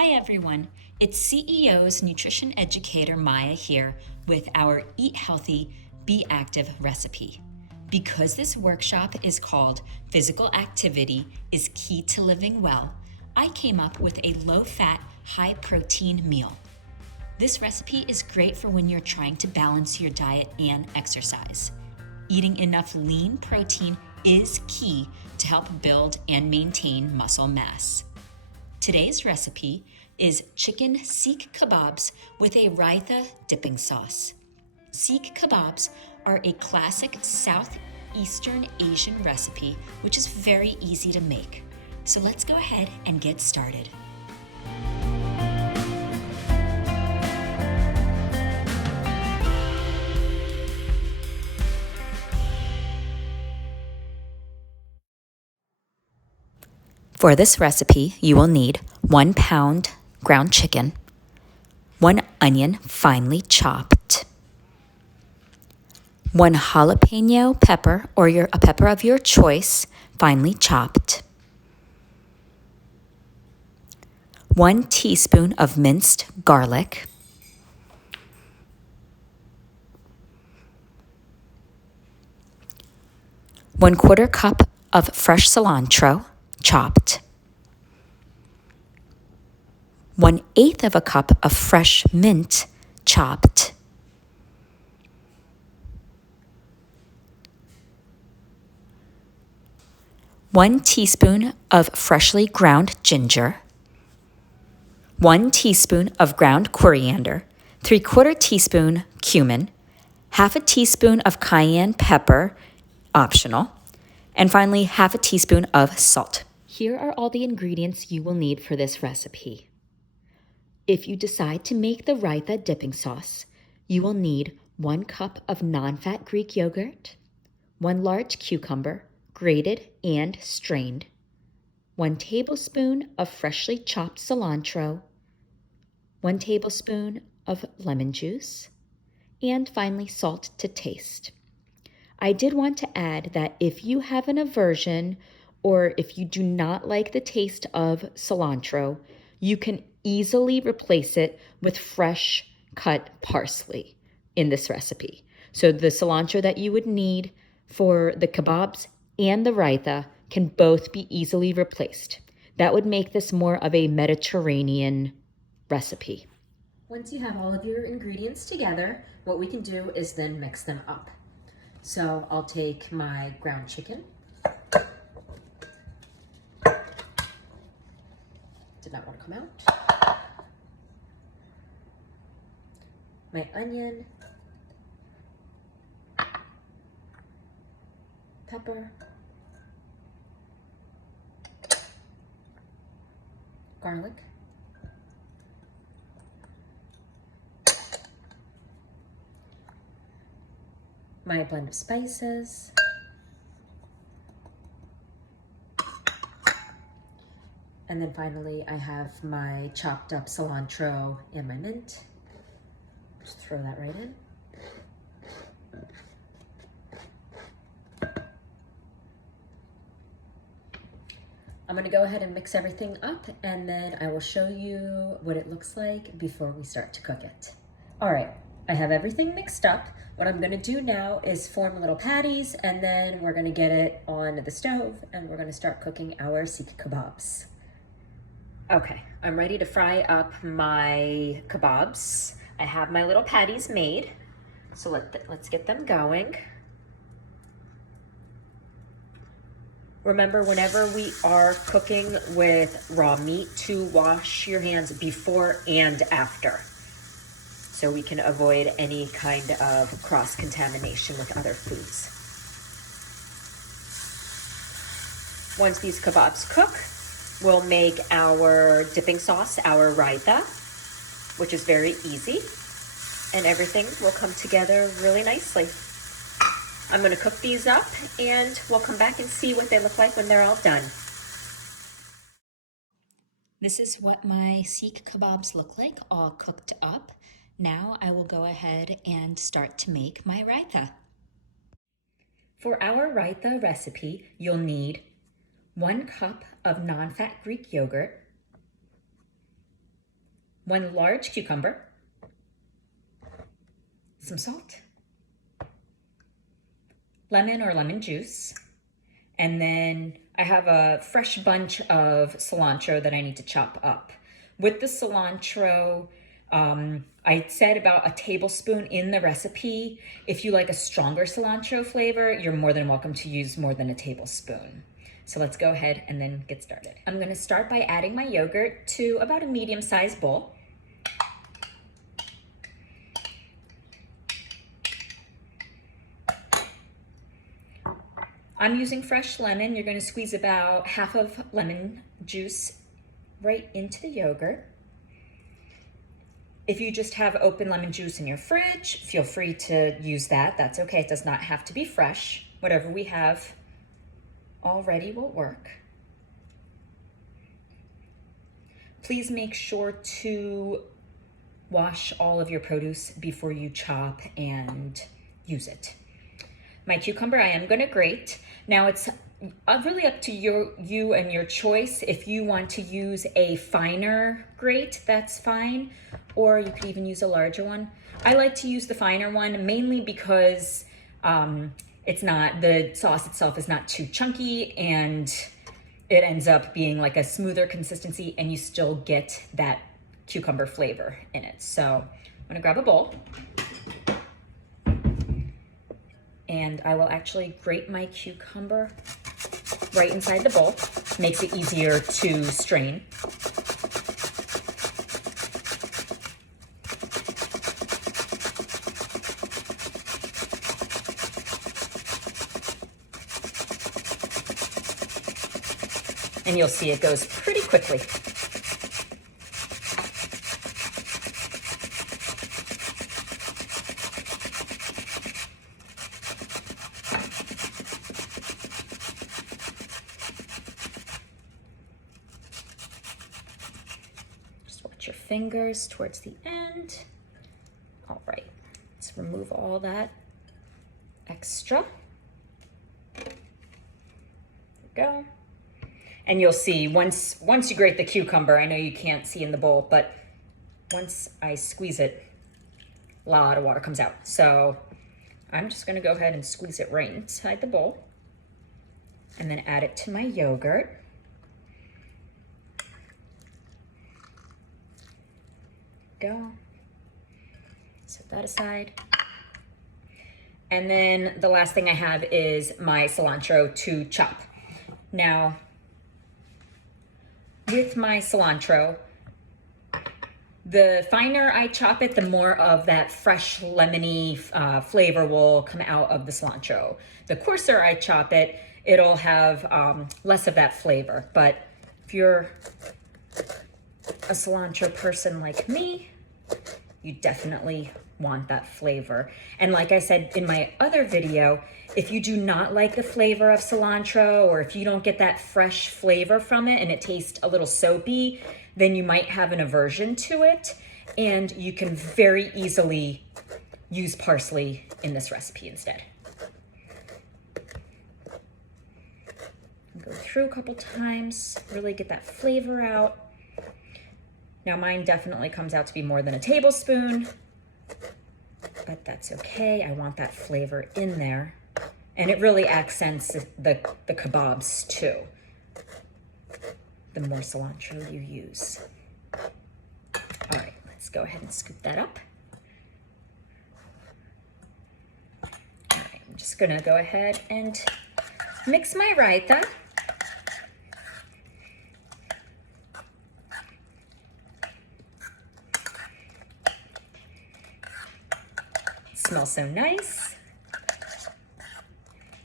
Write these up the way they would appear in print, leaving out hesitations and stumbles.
Hi everyone, it's CEO's nutrition educator Maya here with our Eat Healthy, Be Active recipe. Because this workshop is called Physical Activity is Key to Living Well, I came up with a low-fat, high-protein meal. This recipe is great for when you're trying to balance your diet and exercise. Eating enough lean protein is key to help build and maintain muscle mass. Today's recipe is chicken seekh kebabs with a raita dipping sauce. Seekh kebabs are a classic Southeastern Asian recipe which is very easy to make. So let's go ahead and get started. For this recipe, you will need 1 pound ground chicken, 1 onion finely chopped, 1 jalapeno pepper or a pepper of your choice finely chopped, 1 teaspoon of minced garlic, 1/4 cup of fresh cilantro chopped, 1/8 of a cup of fresh mint chopped, 1 teaspoon of freshly ground ginger, 1 teaspoon of ground coriander, 3/4 teaspoon cumin, 1/2 teaspoon of cayenne pepper, optional, and finally 1/2 teaspoon of salt. Here are all the ingredients you will need for this recipe. If you decide to make the raita dipping sauce, you will need 1 cup of non-fat Greek yogurt, 1 large cucumber, grated and strained, 1 tablespoon of freshly chopped cilantro, 1 tablespoon of lemon juice, and finally salt to taste. I did want to add that if you have an aversion or if you do not like the taste of cilantro, you can easily replace it with fresh cut parsley in this recipe. So the cilantro that you would need for the kebabs and the raita can both be easily replaced. That would make this more of a Mediterranean recipe. Once you have all of your ingredients together, what we can do is then mix them up. So I'll take my ground chicken. Did not want to come out. My onion, pepper, garlic, my blend of spices, and then finally I have my chopped up cilantro and my mint. Just throw that right in. I'm gonna go ahead and mix everything up and then I will show you what it looks like before we start to cook it. All right, I have everything mixed up. What I'm gonna do now is form little patties and then we're gonna get it on the stove and we're gonna start cooking our seekh kebabs. Okay, I'm ready to fry up my kebabs. I have my little patties made, so let's get them going. Remember, whenever we are cooking with raw meat, to wash your hands before and after, so we can avoid any kind of cross-contamination with other foods. Once these kebabs cook, we'll make our dipping sauce, our raita, which is very easy, and everything will come together really nicely. I'm going to cook these up and we'll come back and see what they look like when they're all done. This is what my seekh kebabs look like, all cooked up. Now I will go ahead and start to make my raita. For our raita recipe, you'll need 1 cup of non-fat Greek yogurt, 1 large cucumber, some salt, lemon or lemon juice, and then I have a fresh bunch of cilantro that I need to chop up. With the cilantro, I said about a tablespoon in the recipe. If you like a stronger cilantro flavor, you're more than welcome to use more than a tablespoon. So let's go ahead and then get started. I'm gonna start by adding my yogurt to about a medium-sized bowl. I'm using fresh lemon. You're gonna squeeze about half of lemon juice right into the yogurt. If you just have open lemon juice in your fridge, feel free to use that. That's okay, it does not have to be fresh. Whatever we have already will work. Please make sure to wash all of your produce before you chop and use it. My cucumber I am gonna grate. Now it's really up to you and your choice. If you want to use a finer grate, that's fine, or you could even use a larger one. I like to use the finer one mainly because the sauce itself is not too chunky and it ends up being like a smoother consistency and you still get that cucumber flavor in it. So I'm gonna grab a bowl. And I will actually grate my cucumber right inside the bowl. Makes it easier to strain. And you'll see it goes pretty quickly. Your fingers towards the end. All right, let's remove all that extra. There we go. And you'll see once you grate the cucumber, I know you can't see in the bowl, but once I squeeze it, a lot of water comes out. So I'm just gonna go ahead and squeeze it right inside the bowl and then add it to my yogurt. Go. Set that aside. And then the last thing I have is my cilantro to chop. Now, with my cilantro, the finer I chop it, the more of that fresh lemony flavor will come out of the cilantro. The coarser I chop it, it'll have less of that flavor. But if you're a cilantro person like me, you definitely want that flavor. And like I said in my other video, if you do not like the flavor of cilantro, or if you don't get that fresh flavor from it and it tastes a little soapy, then you might have an aversion to it. And you can very easily use parsley in this recipe instead. Go through a couple times, really get that flavor out. Now mine definitely comes out to be more than a tablespoon, but that's okay. I want that flavor in there. And it really accents the kebabs too, the more cilantro you use. All right, let's go ahead and scoop that up. All right, I'm just gonna go ahead and mix my raita. Smells so nice.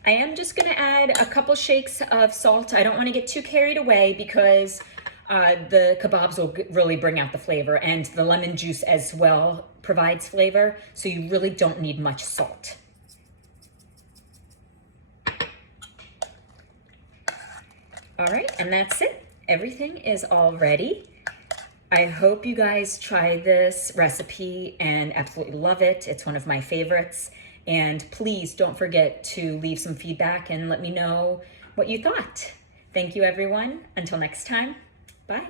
I am just gonna add a couple shakes of salt. I don't wanna get too carried away because the kebabs will really bring out the flavor, and the lemon juice as well provides flavor, so you really don't need much salt. All right, and that's it. Everything is all ready. I hope you guys try this recipe and absolutely love it. It's one of my favorites. And please don't forget to leave some feedback and let me know what you thought. Thank you, everyone. Until next time, bye.